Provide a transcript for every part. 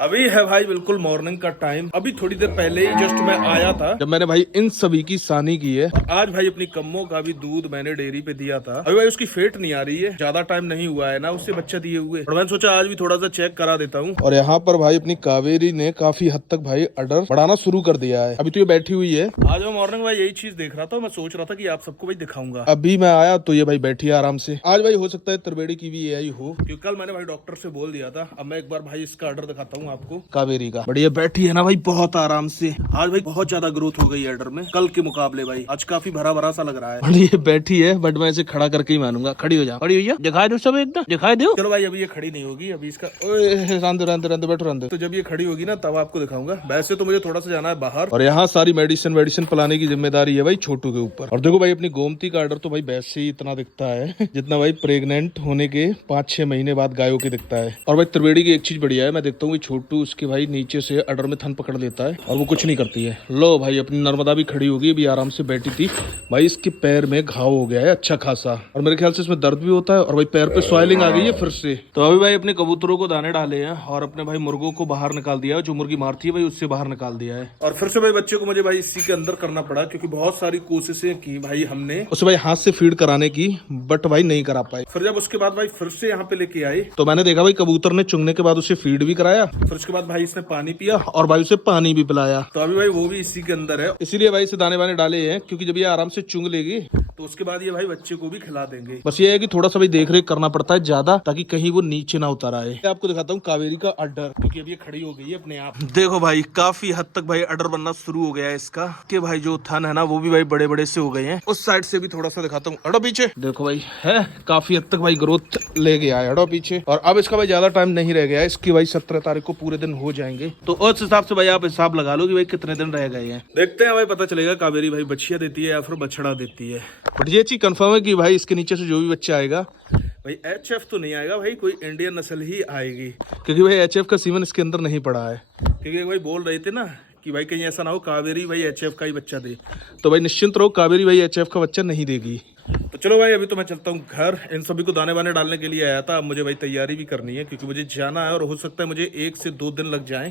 अभी है भाई बिल्कुल मॉर्निंग का टाइम। अभी थोड़ी देर पहले ही जस्ट मैं आया था जब मैंने भाई इन सभी की सानी की है। और आज भाई अपनी कम्मों का भी दूध मैंने डेयरी पे दिया था। अभी भाई उसकी फेट नहीं आ रही है, ज्यादा टाइम नहीं हुआ है ना उससे बच्चा दिए हुए, और मैंने सोचा आज भी थोड़ा सा चेक करा देता हूँ। और यहाँ पर भाई अपनी कावेरी ने काफी हद तक भाई अडर बढ़ाना शुरू कर दिया है। अभी तो ये बैठी हुई है। आज मैं मॉर्निंग भाई यही चीज देख रहा था, मैं सोच रहा था कि आप सबको भाई दिखाऊंगा। अभी मैं आया तो ये भाई बैठी है आराम से। आज भाई हो सकता है त्रिवेणी की भी यही हो, क्योंकि कल मैंने भाई डॉक्टर से बोल दिया था। अब मैं एक बार भाई इसका ऑर्डर दिखाता हूँ आपको, कावेरी का। बढ़िया बैठी है ना भाई बहुत आराम से। आज भाई बहुत ज्यादा ग्रोथ हो गई है ऑर्डर में कल के मुकाबले। भाई आज काफी भरा भरा सा लग रहा है। बढ़िया बैठी है, बट मैं इसे खड़ा करके ही मानूंगा। खड़ी हो जा, खड़ी हो जा, दिखाई दो सब एकदम दिखाई दो। चलो भाई अभी ये खड़ी नहीं होगी, अभी इसका रंदो बैठो रंदो। तो जब ये खड़ी होगी ना तब आपको दिखाऊंगा। वैसे तो मुझे थोड़ा सा जाना है बाहर, और यहाँ सारी मेडिसिन पिलाने की जिम्मेदारी है भाई छोटू के ऊपर। और देखो भाई अपनी गोमती का ऑर्डर तो भाई वैसे ही इतना दिखता है जितना भाई प्रेग्नेंट होने के 5-6 महीने बाद गायों के दिखता है। और भाई त्रिवेणी की एक चीज बढ़िया है, मैं देखता हूँ छोटू उसके भाई नीचे से ऑर्डर में थन पकड़ लेता है और वो कुछ नहीं करती है। लो भाई अपनी नर्मदा भी खड़ी होगी, अभी आराम से बैठी थी। भाई इसके पैर में घाव हो गया है अच्छा खासा, और मेरे ख्याल से इसमें दर्द भी होता है, और भाई पैर पे सॉइलिंग आ गई है फिर से। तो अभी भाई अपने कबूतरों को दाने डाले हैं और अपने भाई मुर्गों को बाहर निकाल दिया है। जो मुर्गी मारती है भाई उससे बाहर निकाल दिया है। और फिर से भाई बच्चे को मुझे भाई इसी के अंदर करना पड़ा, क्योंकि बहुत सारी कोशिशें की भाई हमने उसे भाई हाथ से फीड कराने की, बट भाई नहीं करा पाए। फिर जब उसके बाद भाई फिर से यहाँ पे लेके आए तो मैंने देखा भाई कबूतर ने चुंगने के बाद उसे फीड भी कराया। फिर उसके बाद भाई इसने पानी पिया और भाई उसे पानी भी पिलाया। तो अभी भाई वो भी इसी के अंदर है, इसीलिए भाई इसे दाने वाने डाले हैं, क्योंकि जब ये आराम से चुंग लेगी तो उसके बाद ये भाई बच्चे को भी खिला देंगे। बस ये है कि थोड़ा सा भाई देख रेख करना पड़ता है ज्यादा, ताकि कहीं वो नीचे ना उतर आए। आपको दिखाता हूँ कावेरी का अड्डर, क्योंकि अभी ये खड़ी हो गई है अपने आप। देखो भाई काफी हद तक भाई अड्डर बनना शुरू हो गया है इसका, कि भाई जो थन है ना वो भी भाई बड़े बड़े से हो गए हैं। उस साइड से भी थोड़ा सा दिखाता हूँ, अड़ो पीछे देखो भाई है काफी हद तक भाई ग्रोथ ले गया है, अड़ो पीछे। और अब इसका भाई ज्यादा टाइम नहीं रह गया है, इसकी भाई 17 तारीख को पूरे दिन हो जाएंगे। तो उस हिसाब से भाई आप हिसाब लगा लो कि भाई कितने दिन रह गए हैं। देखते हैं भाई पता चलेगा कावेरी भाई बच्चियां देती है या फिर बछड़ा देती है। बट ये चीज कंफर्म है कि भाई इसके नीचे से जो भी बच्चा आएगा भाई HF तो नहीं आएगा भाई, कोई इंडियन नस्ल ही आएगी, क्योंकि भाई HF का सीमन इसके अंदर नहीं पड़ा है। क्योंकि भाई बोल रहे थे ना कि भाई कहीं ऐसा ना हो कावेरी भाई HF का ही बच्चा दे, तो भाई निश्चिंत रहो कावेरी भाई HF का बच्चा नहीं देगी। तो चलो भाई अभी तो मैं चलता हूँ घर। इन सभी को दाने वाने डालने के लिए आया था। अब मुझे भाई तैयारी भी करनी है, क्योंकि मुझे जाना है और हो सकता है मुझे 1 से 2 दिन लग जाएं।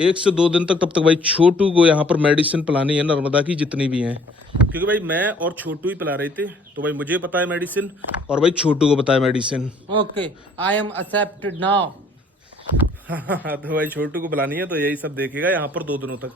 1 से 2 दिन तक तब तक भाई छोटू को यहाँ पर मेडिसिन पिलानी है, नर्मदा की जितनी भी हैं, क्योंकि भाई मैं और छोटू ही पिला रहे थे। तो भाई मुझे पता है मेडिसिन और भाई छोटू को पता है medicine. Okay I am accepted now. तो भाई छोटू को पिलानी है तो यही सब देखेगा यहाँ पर 2 दिनों तक।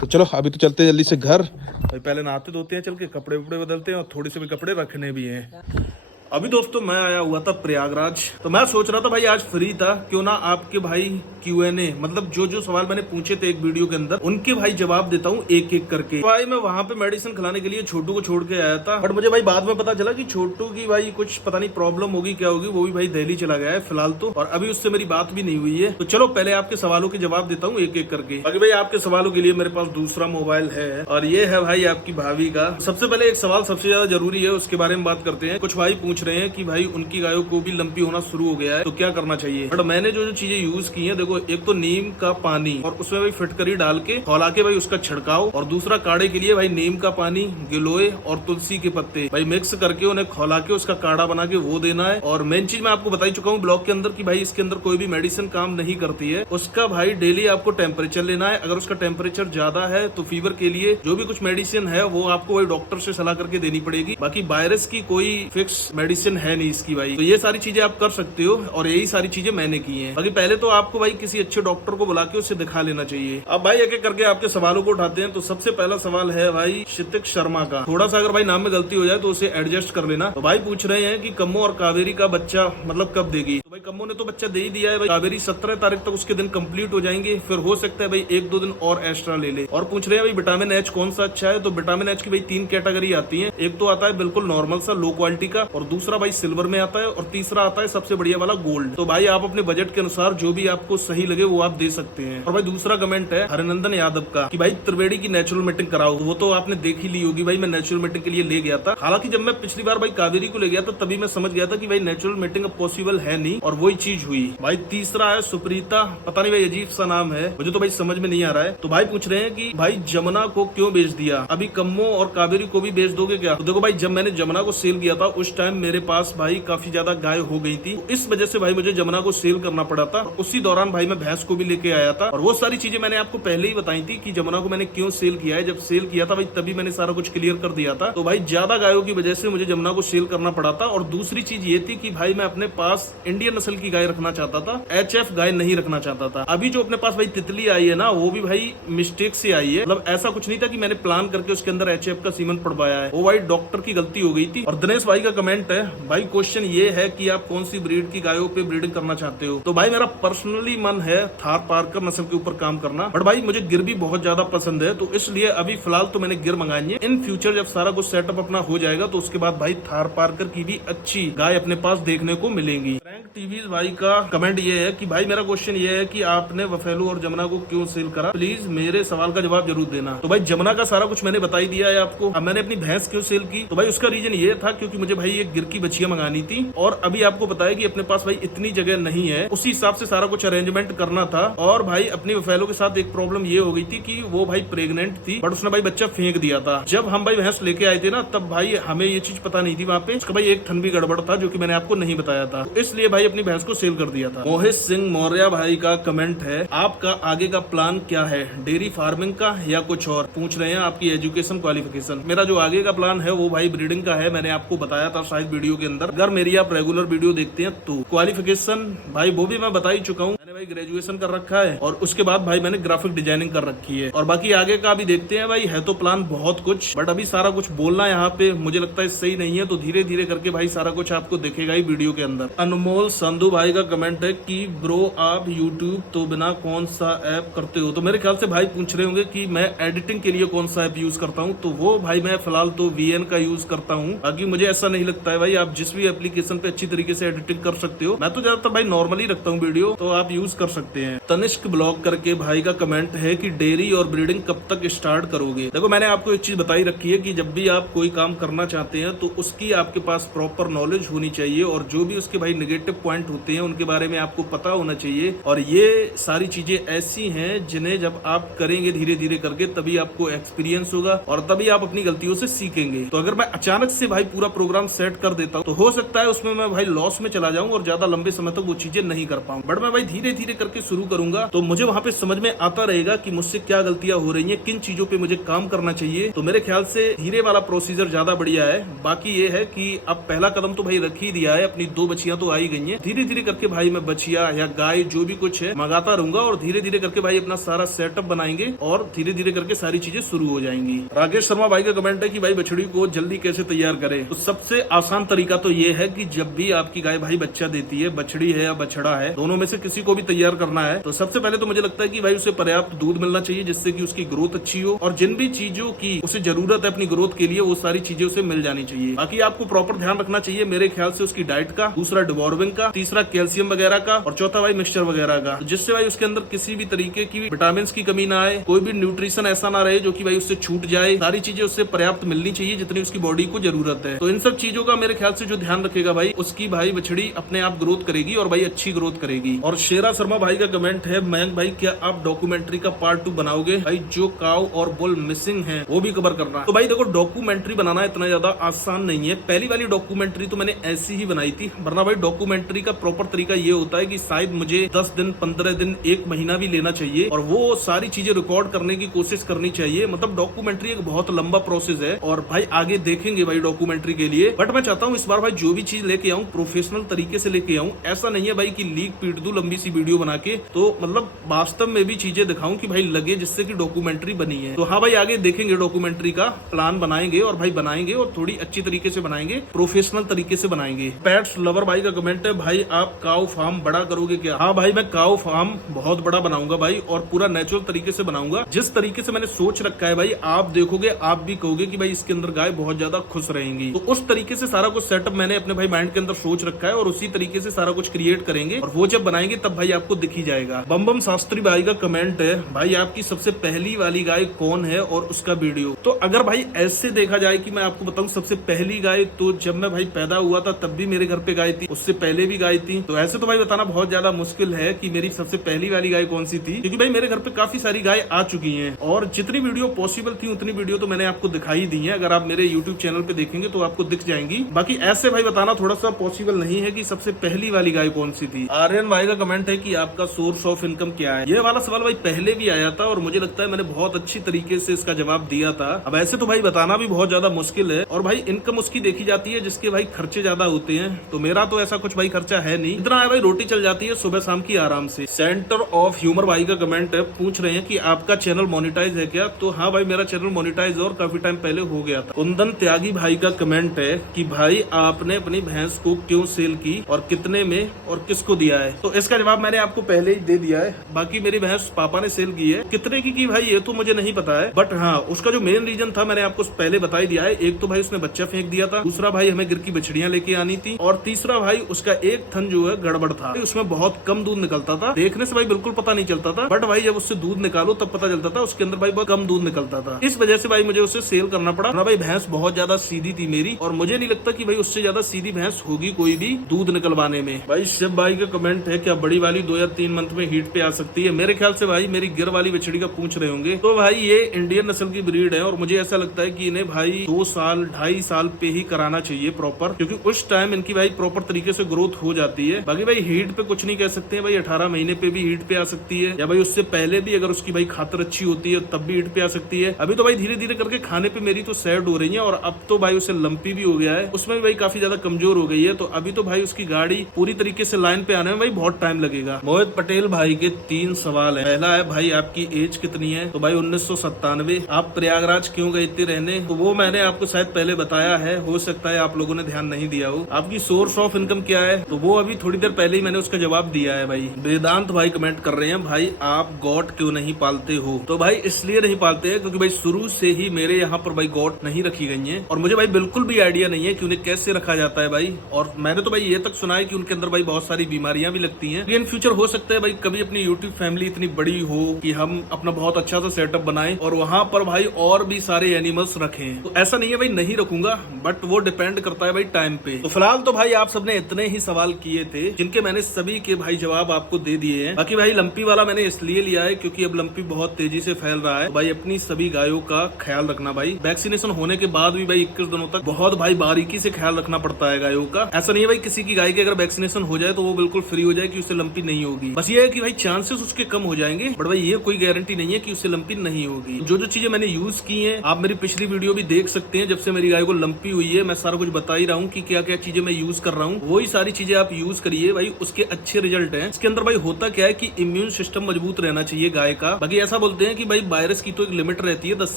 तो चलो अभी तो चलते हैं जल्दी से घर। भाई पहले नहाते धोते हैं, चल के कपड़े वपड़े बदलते हैं, और थोड़े से भी कपड़े रखने भी हैं। अभी दोस्तों मैं आया हुआ था प्रयागराज। तो मैं सोच रहा था भाई आज फ्री था, क्यों ना आपके भाई Q&A मतलब जो सवाल मैंने पूछे थे एक वीडियो के अंदर, उनके भाई जवाब देता हूँ एक एक करके। तो भाई मैं वहां पे मेडिसिन खिलाने के लिए छोटू को छोड़ के आया था, बट मुझे भाई बाद में पता चला कि छोटू की भाई कुछ पता नहीं प्रॉब्लम होगी क्या होगी, वो भी भाई दिल्ली चला गया है फिलहाल तो, और अभी उससे मेरी बात भी नहीं हुई है। तो चलो पहले आपके सवालों के जवाब देता हूँ एक एक करके। बाकी भाई आपके सवालों के लिए मेरे पास दूसरा मोबाइल है, और ये है भाई आपकी भाभी का। सबसे पहले एक सवाल सबसे ज्यादा जरूरी है, उसके बारे में बात करते हैं। कुछ भाई पूछ रहे हैं कि भाई उनकी गायों को भी लंपी होना शुरू हो गया है तो क्या करना चाहिए। बट मैंने जो चीजें यूज की हैं, देखो एक तो नीम का पानी और उसमें भाई फिटकरी डाल के खौला के भाई उसका छिड़काव, और दूसरा काढ़े के लिए भाई नीम का पानी, गिलोय और तुलसी के पत्ते भाई मिक्स करके उन्हें खौला के उसका काढ़ा बना के वो देना है। और मेन चीज मैं आपको बता ही चुका हूँ ब्लॉग के अंदर कि भाई इसके अंदर कोई भी मेडिसिन काम नहीं करती है। उसका भाई डेली आपको टेम्परेचर लेना है। अगर उसका टेम्परेचर ज्यादा है तो फीवर के लिए जो भी कुछ मेडिसिन है वो आपको भाई डॉक्टर से सलाह करके देनी पड़ेगी। बाकी वायरस की कोई फिक्स मेडिसिन है नहीं इसकी भाई। तो ये सारी चीजें आप कर सकते हो, और यही सारी चीजें मैंने की हैं। बाकी पहले तो आपको भाई किसी अच्छे डॉक्टर को बुला के उससे दिखा लेना चाहिए। अब भाई एक एक करके आपके सवालों को उठाते हैं। तो सबसे पहला सवाल है भाई क्षितिक शर्मा का। थोड़ा सा अगर भाई नाम में गलती हो जाए तो उसे एडजस्ट कर लेना। तो भाई पूछ रहे हैं कि कम्मो और कावेरी का बच्चा मतलब कब देगी। तो भाई कम्मो ने तो बच्चा दे ही दिया है भाई, कावेरी 17 तारीख तक उसके दिन कंप्लीट हो जाएंगे, फिर हो सकता है भाई 1-2 दिन और एक्स्ट्रा ले ले। और पूछ रहे हैं भाई विटामिन H कौन सा अच्छा है। तो विटामिन H की भाई 3 कैटेगरी आती है। एक तो आता है बिल्कुल नॉर्मल सा लो क्वालिटी का, और दूसरा भाई सिल्वर में आता है, और तीसरा आता है सबसे बढ़िया वाला गोल्ड। तो भाई आप अपने बजट के अनुसार जो भी आपको सही लगे वो आप दे सकते हैं। और भाई दूसरा कमेंट है हरिनंदन यादव का कि भाई त्रिवेणी की नेचुरल मीटिंग कराओ। वो तो आपने देख ही ली होगी भाई, मैं नेचुरल मीटिंग के लिए ले गया था। हालांकि जब मैं पिछली बार भाई कावेरी को ले गया था तभी मैं समझ गया था कि भाई नेचुरल मीटिंग अब पॉसिबल है नहीं, और वही चीज हुई। भाई तीसरा है सुप्रीता, पता नहीं भाई अजीब सा नाम है, मुझे तो भाई समझ में नहीं आ रहा है। तो भाई पूछ रहे हैं कि भाई जमुना को क्यों बेच दिया, अभी कम्मो और कावेरी को भी बेच दोगे क्या? तो देखो भाई जब मैंने जमुना को सेल किया था उस टाइम मेरे पास भाई काफी ज्यादा गाय हो गई थी, इस वजह से भाई मुझे जमुना को सेल करना पड़ा था। उसी दौरान भाई मैं भैंस को भी लेके आया था और वो सारी चीजें मैंने आपको पहले ही बताई थी कि जमुना को मैंने क्यों सेल किया है। जब सेल किया था भाई तभी मैंने सारा कुछ क्लियर कर दिया था। तो भाई ज्यादा गायों की वजह से मुझे जमुना को सेल करना पड़ा था। और दूसरी चीज ये थी कि भाई मैं अपने पास इंडियन नस्ल की गाय रखना चाहता था, HF गाय नहीं रखना चाहता था। अभी जो अपने पास भाई तितली आई है ना, वो भी भाई मिस्टेक से आई है, मतलब ऐसा कुछ नहीं था कि मैंने प्लान करके उसके अंदर HF का सीमन पड़वाया है, वो भाई डॉक्टर की गलती हो गई थी। और दिनेश भाई का कमेंट है, भाई क्वेश्चन ये है कि आप कौन सी ब्रीड की गायों पे ब्रीडिंग करना चाहते हो? तो भाई मेरा पर्सनली मन है थार पारकर नस्ल के ऊपर काम करना, बट भाई मुझे गिर भी बहुत ज्यादा पसंद है, तो इसलिए अभी फिलहाल तो मैंने गिर मंगाई है। इन फ्यूचर जब सारा कुछ सेटअप अपना हो जाएगा तो उसके बाद भाई थार पारकर की भी अच्छी गाय अपने पास देखने को मिलेंगी। फ्रैंक टीवी भाई का कमेंट ये है कि भाई मेरा क्वेश्चन ये है कि आपने बफेलो और जमुना को क्यों सेल करा, प्लीज मेरे सवाल का जवाब जरूर देना। तो भाई जमुना का सारा कुछ मैंने बता ही दिया है आपको। अब मैंने अपनी भैंस क्यों सेल की, तो भाई उसका रीजन ये था क्योंकि मुझे भाई एक गिर की बछिया मंगानी थी और अभी आपको बताया कि अपने पास भाई इतनी जगह नहीं है, उसी हिसाब से सारा कुछ अरेंजमेंट करना था। और भाई अपनी बफेलो के साथ एक प्रॉब्लम ये हो गई थी कि वो भाई प्रेग्नेंट थी, बट उसने भाई बच्चा फेंक दिया था। जब हम भाई भैंस लेके आए थे ना, तब भाई हमें ये चीज पता नहीं थी वहाँ पे, उसका भाई एक थन भी गड़बड़ था जो कि मैंने आपको नहीं बताया था, इसलिए भाई अपनी भैंस को सेल कर दिया था। मोहित सिंह मौर्य भाई का कमेंट है, आपका आगे का प्लान क्या है, डेयरी फार्मिंग का या कुछ और? पूछ रहे हैं आपकी एजुकेशन क्वालिफिकेशन। मेरा जो आगे का प्लान है वो भाई ब्रीडिंग का है, मैंने आपको बताया था शायद वीडियो के अंदर, अगर मेरी आप रेगुलर वीडियो देखते हैं तो। क्वालिफिकेशन भाई वो भी मैं बता ही चुका हूँ, मैंने भाई ग्रेजुएशन कर रखा है और उसके बाद भाई मैंने ग्राफिक डिजाइनिंग कर रखी है। और बाकी आगे का भी देखते हैं भाई, है तो प्लान बहुत कुछ, बट अभी सारा कुछ बोलना यहाँ पे मुझे लगता है सही नहीं है, तो धीरे धीरे करके भाई सारा कुछ आपको दिखेगा ही वीडियो के अंदर। अनमोल संधू भाई का कमेंट है कि ब्रो आप यूट्यूब तो बिना कौन सा ऐप करते हो? तो मेरे ख्याल से भाई पूछ रहे होंगे कि मैं एडिटिंग के लिए कौन सा ऐप यूज करता हूँ, तो वो भाई मैं फिलहाल तो VN का यूज करता हूँ। बाकी मुझे ऐसा नहीं लगता है भाई, आप जिस भी एप्लीकेशन पे अच्छी तरीके से एडिटिंग कर सकते हो, मैं तो ज्यादातर भाई नॉर्मली रखता हूँ वीडियो, तो आप यूज कर सकते हैं। तनिष्क ब्लॉग करके भाई का कमेंट है कि डेयरी और ब्रीडिंग कब तक स्टार्ट करोगे? देखो मैंने आपको एक चीज बताई रखी है कि जब भी आप कोई काम करना चाहते हैं तो उसकी आपके पास प्रॉपर नॉलेज होनी चाहिए और जो भी उसके भाई नेगेटिव पॉइंट होते हैं उनके बारे में आपको पता होना चाहिए। और ये सारी चीजें ऐसी हैं जिन्हें जब आप करेंगे धीरे धीरे करके तभी आपको एक्सपीरियंस होगा और तभी आप अपनी गलतियों से सीखेंगे। तो अगर मैं अचानक से भाई पूरा प्रोग्राम सेट कर देता हूँ तो हो सकता है उसमें मैं भाई लॉस में चला जाऊं और ज्यादा लंबे समय तक वो चीजें नहीं कर पाऊं, बट मैं भाई धीरे धीरे करके शुरू करूंगा तो मुझे वहां पे समझ में आता रहेगा कि मुझसे क्या गलतियां हो रही हैं, किन चीजों पे मुझे काम करना चाहिए। तो मेरे ख्याल से धीरे वाला प्रोसीजर ज्यादा बढ़िया है। बाकी ये है कि अब पहला कदम तो भाई रख ही दिया है, अपनी 2 बछियां तो आई गई हैं, धीरे धीरे करके भाई मैं बछिया या गाय जो भी कुछ है मंगाता रहूंगा और धीरे धीरे करके भाई अपना सारा सेटअप बनाएंगे और धीरे धीरे करके सारी चीजें शुरू हो जाएंगी। राकेश शर्मा भाई का कमेंट है कि भाई बछड़ी को जल्दी कैसे तैयार करें? तो सबसे आसान तरीका तो ये है कि जब भी आपकी गाय भाई बच्चा देती है, बछड़ी है या बछड़ा है, दोनों में से किसी को भी तैयार करना है, तो सबसे पहले तो मुझे लगता है कि भाई उसे पर्याप्त दूध मिलना चाहिए जिससे कि उसकी ग्रोथ अच्छी हो और जिन भी चीजों की उसे जरूरत है अपनी ग्रोथ के लिए वो सारी चीजें उसे मिल जानी चाहिए। बाकी आपको प्रॉपर ध्यान रखना चाहिए मेरे ख्याल से उसकी डाइट का, दूसरा डिवॉर्मिंग का, तीसरा कैल्शियम वगैरह का और चौथा भाई मिक्सचर वगैरह का, जिससे भाई उसके अंदर किसी भी तरीके की विटामिन की कमी ना आए, कोई भी न्यूट्रिशन ऐसा ना रहे जो कि भाई उससे छूट जाए। सारी चीजें उससे पर्याप्त मिलनी चाहिए जितनी उसकी बॉडी को जरूरत है। तो इन सब चीजों का मेरे ख्याल से जो ध्यान रखेगा भाई उसकी भाई बछड़ी अपने आप ग्रोथ करेगी और भाई अच्छी ग्रोथ करेगी। और शेरा शर्मा भाई का कमेंट है, मयंक भाई क्या आप डॉक्यूमेंट्री का पार्ट 2 बनाओगे? भाई जो काऊ और बुल मिसिंग है वो भी कवर करना। तो भाई देखो डॉक्यूमेंट्री बनाना इतना ज्यादा आसान नहीं है। पहली वाली डॉक्यूमेंट्री तो मैंने ऐसी ही बनाई थी, वरना भाई डॉक्यूमेंट्री का प्रॉपर तरीका ये होता है कि शायद मुझे 10 दिन 15 दिन 1 महीना भी लेना चाहिए और वो सारी चीजें रिकॉर्ड करने की कोशिश करनी चाहिए। मतलब डॉक्यूमेंट्री एक बहुत लंबा प्रोसेस है और भाई आगे देखेंगे भाई डॉक्यूमेंट्री के लिए। बट मैं चाहता हूँ इस बार भाई जो भी चीज लेके आऊँ प्रोफेशनल तरीके से लेके आऊँ। ऐसा नहीं है भाई कि लीक पीट दूं लंबी सी वीडियो बना के, तो मतलब वास्तव में भी चीजें दिखाऊं कि भाई लगे जिससे कि डॉक्यूमेंट्री बनी है। तो हाँ भाई आगे देखेंगे, डॉक्यूमेंट्री का प्लान बनाएंगे और भाई बनाएंगे और थोड़ी अच्छी तरीके से बनाएंगे, प्रोफेशनल तरीके से बनाएंगे। पेट्स लवर भाई का कमेंट है, भाई आप काऊ फार्म बड़ा करोगे क्या? हाँ भाई मैं काऊ फार्म बहुत बड़ा बनाऊंगा भाई और पूरा नेचुरल तरीके से बनाऊंगा। जिस तरीके से मैंने सोच रखा है भाई आप देखोगे आप भी कहोगे कि भाई इसके अंदर गाय बहुत ज्यादा खुश रहेंगी। तो उस तरीके से सारा कुछ सेटअप मैंने अपने भाई माइंड के अंदर सोच रखा है और उसी तरीके से सारा कुछ क्रिएट करेंगे और वो जब बनाएंगे तब भाई आपको दिख ही जाएगा। बम बम शास्त्री भाई का कमेंट है, भाई आपकी सबसे पहली वाली गाय कौन है और उसका वीडियो। तो अगर भाई ऐसे देखा जाए कि मैं आपको बताऊं सबसे पहली गाय, तो जब मैं भाई पैदा हुआ था तब भी मेरे घर पे गाय थी, उससे पहले भी गाय थी। तो ऐसे तो भाई बताना बहुत ज्यादा मुश्किल है कि मेरी सबसे पहली वाली गाय कौन सी थी, क्योंकि भाई मेरे घर पे काफी सारी गाय आ चुकी हैं और जितनी वीडियो पॉसिबल थी उतनी वीडियो तो मैंने आपको दिखाई दी है। अगर आप मेरे यूट्यूब चैनल पे देखेंगे तो आपको दिख जाएंगी। बाकी ऐसे भाई बताना थोड़ा सा पॉसिबल नहीं है कि सबसे पहली वाली गाय कौन सी थी। आर्यन भाई का कमेंट है कि आपका सोर्स ऑफ इनकम क्या है। ये वाला सवाल भाई पहले भी आया था और मुझे लगता है मैंने बहुत अच्छी तरीके से इसका जवाब दिया था। अब ऐसे तो भाई बताना भी बहुत ज्यादा मुश्किल है और भाई इनकम उसकी देखी जाती है जिसके भाई खर्चे ज्यादा होते हैं। तो मेरा तो ऐसा कुछ भाई खर्चा है नहीं, इतना है भाई रोटी चल जाती है सुबह शाम की आराम से। सेंटर ऑफ ह्यूमर भाई का कमेंट है, पूछ रहे हैं कि आपका चैनल मोनिटाइज है क्या। तो हाँ भाई मेरा चैनल मोनिटाइज और काफी टाइम पहले हो गया था। कुंदन त्यागी भाई का कमेंट है कि भाई आपने अपनी भैंस को क्यों सेल की और कितने में और किसको दिया है। तो इसका जवाब मैंने आपको पहले ही दे दिया है। बाकी मेरी भैंस पापा ने सेल की है, कितने की भाई ये तो मुझे नहीं पता है, बट हाँ उसका जो मेन रीजन था मैंने आपको पहले बता ही दिया है। एक तो भाई उसने बच्चा फेंक दिया था, दूसरा भाई हमें गिर की बछड़ियां लेके आनी थी और तीसरा भाई उसका एक थन जो है गड़बड़ था, उसमें बहुत कम दूध निकलता था। देखने से भाई बिल्कुल पता नहीं चलता था, बट भाई जब उससे दूध निकालो तब पता चलता था उसके अंदर भाई बहुत कम दूध निकलता था। इस वजह से भाई मुझे उसे सेल करना पड़ा। भाई भैंस बहुत ज्यादा सीधी थी मेरी और मुझे नहीं लगता कि भाई उससे ज्यादा सीधी भैंस होगी कोई भी दूध निकलवाने में। भाई शिव भाई का कमेंट है क्या बड़ी वाली 2 या 3 मंथ में हीट पे आ सकती है। मेरे ख्याल से भाई मेरी गिर वाली बछड़ी का पूछ रहे होंगे। तो भाई ये इंडियन नस्ल की ब्रीड है और मुझे ऐसा लगता है कि इन्हें भाई 2 साल 2.5 साल पे ही कराना चाहिए प्रॉपर, क्योंकि उस टाइम इनकी भाई प्रॉपर तरीके से ग्रोथ हो जाती है। बाकी भाई हीट पे कुछ नहीं कह सकते हैं, भाई 18 महीने पे भी हीट पे आ सकती है या भाई उससे पहले भी अगर उसकी भाई खातर अच्छी होती है तब भी हीट पे आ सकती है। अभी तो भाई धीरे धीरे करके खाने पे मेरी तो सैड हो रही है और अब तो भाई उसे लंपी भी हो गया है, उसमें भी भाई काफी ज्यादा कमजोर हो गई है। तो अभी तो भाई उसकी गाड़ी पूरी तरीके से लाइन पे आने में भाई बहुत टाइम लगेगा। मोहित पटेल भाई के 3 सवाल है। पहला है भाई आपकी एज कितनी है। तो भाई 1997। आप प्रयागराज क्यों गए थे रहने। तो वो मैंने आपको शायद पहले बताया है, हो सकता है आप लोगों ने ध्यान नहीं दिया हो। आपकी सोर्स ऑफ इनकम क्या है, तो वो अभी थोड़ी देर पहले ही मैंने उसका जवाब दिया है। भाई वेदांत भाई कमेंट कर रहे हैं, भाई आप गॉट क्यों नहीं पालते हो। तो भाई इसलिए नहीं पालते हैं क्योंकि भाई शुरू से ही मेरे यहाँ पर भाई गॉट नहीं रखी गई है और मुझे भाई बिल्कुल भी आइडिया नहीं है कि उन्हें कैसे रखा जाता है भाई। और मैंने तो भाई ये तक सुना है कि उनके अंदर भाई बहुत सारी बीमारियां भी लगती हैं। इन फ्यूचर हो सकता है भाई कभी अपनी यूट्यूब फैमिली इतनी बड़ी हो कि हम अपना बहुत अच्छा सा सेटअप बनाएं और वहां पर भाई और भी सारे एनिमल्स रखें। तो ऐसा नहीं है भाई नहीं रखूंगा, बट वो डिपेंड करता है भाई टाइम पे। तो फिलहाल तो भाई आप सबने इतने ही सवाल किए थे जिनके मैंने सभी के भाई जवाब आपको दे दिए हैं। बाकी भाई लंपी वाला मैंने इसलिए लिया है क्योंकि अब लंपी बहुत तेजी से फैल रहा है। तो भाई अपनी सभी गायों का ख्याल रखना भाई। वैक्सीनेशन होने के बाद भी भाई 21 दिनों तक बहुत भाई बारीकी से ख्याल रखना पड़ता है गायों का। ऐसा नहीं है भाई किसी की गाय की अगर वैक्सीनेशन हो जाए तो वो बिल्कुल फ्री हो जाए कि उससे लंपी नहीं होगी। बस ये है कि भाई चांसेस उसके कम हो जाएंगे, बट भाई ये कोई गारंटी नहीं है कि उससे लंपी नहीं होगी। जो जो चीजें मैंने यूज की हैं आप मेरी पिछली वीडियो भी देख सकते हैं। जब से मेरी गाय को लंपी हुई है मैं सारा कुछ बता ही रहा हूँ कि क्या क्या चीजें मैं यूज कर रहा हूँ। वही सारी चीजें आप यूज करिए भाई, उसके अच्छे रिजल्ट हैं। इसके अंदर भाई होता क्या है कि इम्यून सिस्टम मजबूत रहना चाहिए गाय का। बाकी ऐसा बोलते हैं कि भाई वायरस की तो एक लिमिट रहती है 10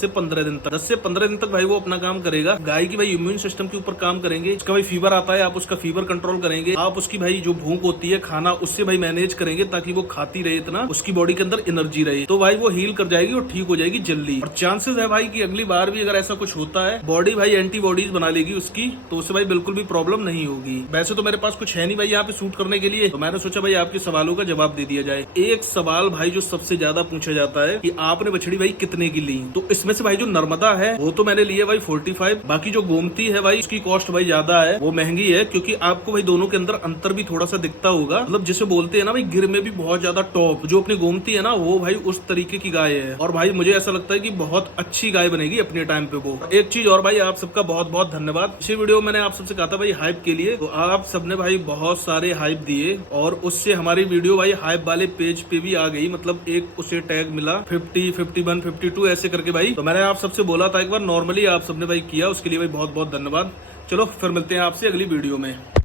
से 15 दिन तक। 10 से 15 दिन तक भाई वो अपना काम करेगा। गाय की भाई इम्यून सिस्टम के ऊपर काम करेंगे। उसका भाई फीवर आता है, आप उसका फीवर कंट्रोल करेंगे। आप उसकी भाई जो भूख होती है खाना उससे भाई मैनेज करेंगे ताकि वो खाती रहे, इतना उसकी बॉडी के अंदर एनर्जी रहे, तो भाई वो हील कर जाएगी और ठीक हो जाएगी जल्दी। और चांसेस है भाई कि अगली बार भी अगर ऐसा कुछ होता है बॉडी भाई एंटीबॉडीज बना लेगी उसकी, तो उससे भाई बिल्कुल भी प्रॉब्लम नहीं होगी। वैसे तो मेरे पास कुछ है नहीं भाई यहाँ पे शूट करने के लिए, तो मैंने सोचा भाई आपके सवालों का जवाब दे दिया जाए। एक सवाल भाई जो सबसे ज्यादा पूछा जाता है कि आपने बछड़ी भाई कितने की ली। तो इसमें से भाई जो नर्मदा है वो तो मैंने लिया भाई 45। बाकी जो गोमती है भाई उसकी कॉस्ट भाई ज्यादा है, वो महंगी है क्योंकि आपको भाई दोनों के अंदर अंतर भी थोड़ा सा दिखता होगा। मतलब जिसे बोलते हैं ना भाई गिर में भी बहुत ज्यादा टॉप, जो अपनी गोमती है ना वो भाई उस तरीके की गाय है। और भाई मुझे ऐसा लगता है कि बहुत अच्छी गाय बनेगी अपने टाइम पे वो। एक चीज और भाई आप सबका बहुत बहुत धन्यवाद। इसी वीडियो मैंने आप सबसे कहा था भाई हाइप के लिए, तो आप सबने भाई बहुत सारे हाइप दिए और उससे हमारी वीडियो भाई हाइप वाले पेज पे भी आ गई। मतलब एक उसे टैग मिला 50, 51, 52 ऐसे करके भाई। तो मैंने आप सबसे बोला था एक बार, नॉर्मली आप सबने भाई किया, उसके लिए भाई बहुत बहुत धन्यवाद। चलो फिर मिलते हैं आपसे अगली वीडियो में।